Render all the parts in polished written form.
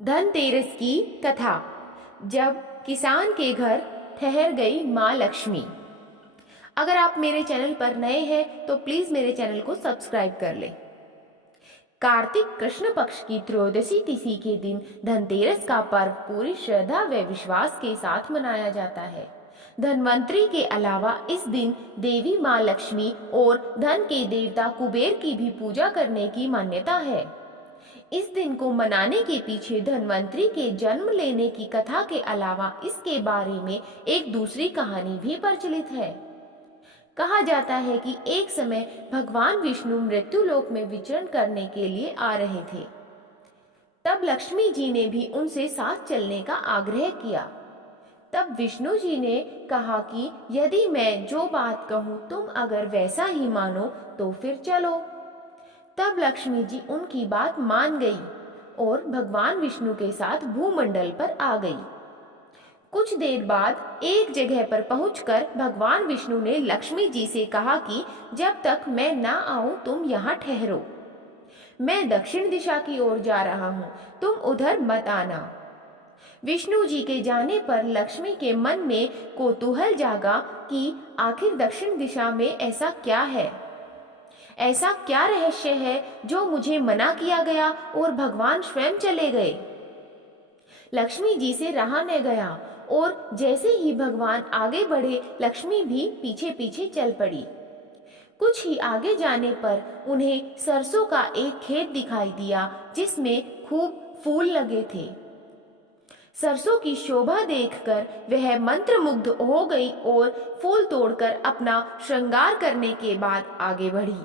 धनतेरस की कथा। जब किसान के घर ठहर गई माँ लक्ष्मी। अगर आप मेरे चैनल पर नए हैं तो प्लीज मेरे चैनल को सब्सक्राइब कर लें। कार्तिक कृष्ण पक्ष की त्रयोदशी तिथि के दिन धनतेरस का पर्व पूरी श्रद्धा व विश्वास के साथ मनाया जाता है। धनवंतरी के अलावा इस दिन देवी माँ लक्ष्मी और धन के देवता कुबेर की भी पूजा करने की मान्यता है। इस दिन को मनाने के पीछे धन्वंतरी के जन्म लेने की कथा के अलावा इसके बारे में एक दूसरी कहानी भी प्रचलित है। कहा जाता है कि एक समय भगवान विष्णु मृत्युलोक में विचरण करने के लिए आ रहे थे। तब लक्ष्मी जी ने भी उनसे साथ चलने का आग्रह किया। तब विष्णु जी ने कहा कि यदि मैं जो बात कहूँ तुम अगर वैसा ही मानो तो फिर चलो। तब लक्ष्मी जी उनकी बात मान गई और भगवान विष्णु के साथ भूमंडल पर आ गई। कुछ देर बाद एक जगह पर पहुंचकर भगवान विष्णु ने लक्ष्मी जी से कहा कि जब तक मैं ना आऊं तुम यहाँ ठहरो। मैं दक्षिण दिशा की ओर जा रहा हूँ, तुम उधर मत आना। विष्णु जी के जाने पर लक्ष्मी के मन में कौतूहल जागा कि आखिर दक्षिण दिशा में ऐसा क्या है, ऐसा क्या रहस्य है जो मुझे मना किया गया और भगवान स्वयं चले गए। लक्ष्मी जी से रहा न गया और जैसे ही भगवान आगे बढ़े लक्ष्मी भी पीछे पीछे चल पड़ी। कुछ ही आगे जाने पर उन्हें सरसों का एक खेत दिखाई दिया जिसमें खूब फूल लगे थे। सरसों की शोभा देखकर वह मंत्रमुग्ध हो गई और फूल तोड़कर अपना श्रृंगार करने के बाद आगे बढ़ी।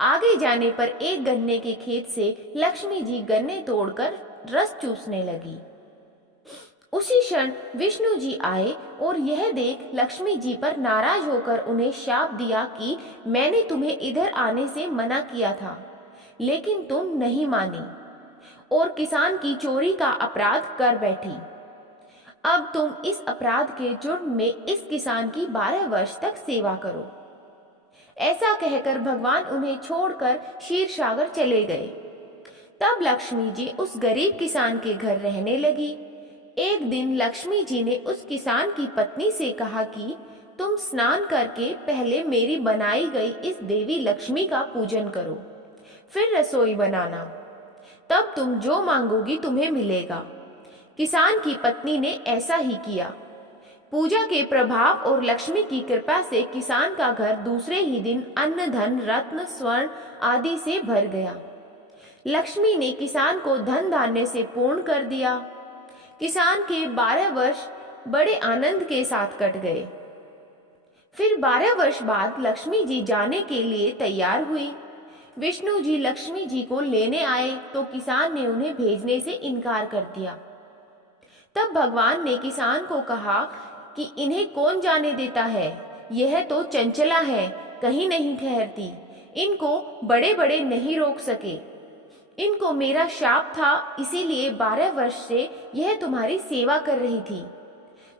आगे जाने पर एक गन्ने के खेत से लक्ष्मी जी गन्ने तोड़कर रस चूसने लगी। उसी क्षण विष्णु जी आए और यह देख लक्ष्मी जी पर नाराज होकर उन्हें शाप दिया कि मैंने तुम्हें इधर आने से मना किया था, लेकिन तुम नहीं मानी और किसान की चोरी का अपराध कर बैठी। अब तुम इस अपराध के जुर्म में इस किसान की 12 वर्ष तक सेवा करो। ऐसा कहकर भगवान उन्हें छोड़कर क्षीर सागर चले गए। तब लक्ष्मी जी उस गरीब किसान के घर रहने लगी। एक दिन लक्ष्मी जी ने उस किसान की पत्नी से कहा कि तुम स्नान करके पहले मेरी बनाई गई इस देवी लक्ष्मी का पूजन करो, फिर रसोई बनाना, तब तुम जो मांगोगी तुम्हें मिलेगा। किसान की पत्नी ने ऐसा ही किया। पूजा के प्रभाव और लक्ष्मी की कृपा से किसान का घर दूसरे ही दिन अन्न धन रत्न स्वर्ण आदि से भर गया। लक्ष्मी ने किसान को धन धान्य से पूर्ण कर दिया। किसान के 12 वर्ष बड़े आनंद के साथ कट गए। फिर 12 वर्ष बाद लक्ष्मी जी जाने के लिए तैयार हुई। विष्णु जी लक्ष्मी जी को लेने आए तो किसान ने उन्हें भेजने से इनकार कर दिया। तब भगवान ने किसान को कहा कि इन्हें कौन जाने देता है, यह तो चंचला है, कहीं नहीं ठहरती, इनको बड़े बड़े नहीं रोक सके। इनको मेरा शाप था, इसीलिए 12 वर्ष से यह तुम्हारी सेवा कर रही थी।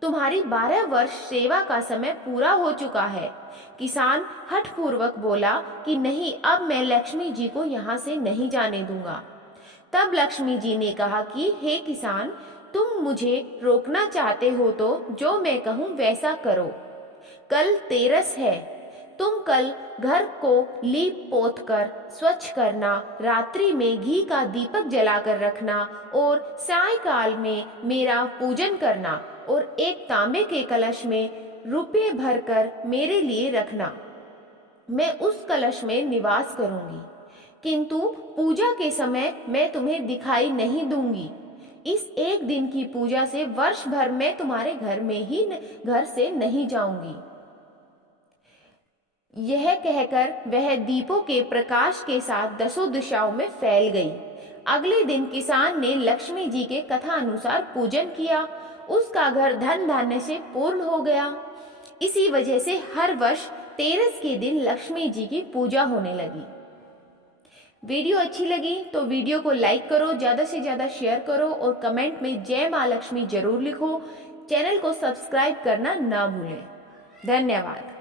तुम्हारी 12 वर्ष सेवा का समय पूरा हो चुका है। किसान हठपूर्वक बोला कि नहीं, अब मैं लक्ष्मी जी को यहाँ से नहीं जाने दूंगा। तब लक्ष्मी जी ने कहा कि हे किसान, तुम मुझे रोकना चाहते हो तो जो मैं कहूँ वैसा करो। कल तेरस है, तुम कल घर को लीप पोत कर स्वच्छ करना, रात्रि में घी का दीपक जलाकर रखना और सायंकाल में मेरा पूजन करना और एक तांबे के कलश में रुपये भरकर मेरे लिए रखना। मैं उस कलश में निवास करूंगी, किंतु पूजा के समय मैं तुम्हें दिखाई नहीं दूंगी। इस एक दिन की पूजा से वर्ष भर मैं तुम्हारे घर से नहीं जाऊंगी। यह कहकर वह दीपों के प्रकाश के साथ 10 दिशाओं में फैल गई। अगले दिन किसान ने लक्ष्मी जी के कथा अनुसार पूजन किया। उसका घर धन धान्य से पूर्ण हो गया। इसी वजह से हर वर्ष तेरस के दिन लक्ष्मी जी की पूजा होने लगी। वीडियो अच्छी लगी तो वीडियो को लाइक करो, ज़्यादा से ज़्यादा शेयर करो और कमेंट में जय माँ लक्ष्मी जरूर लिखो। चैनल को सब्सक्राइब करना ना भूलें। धन्यवाद।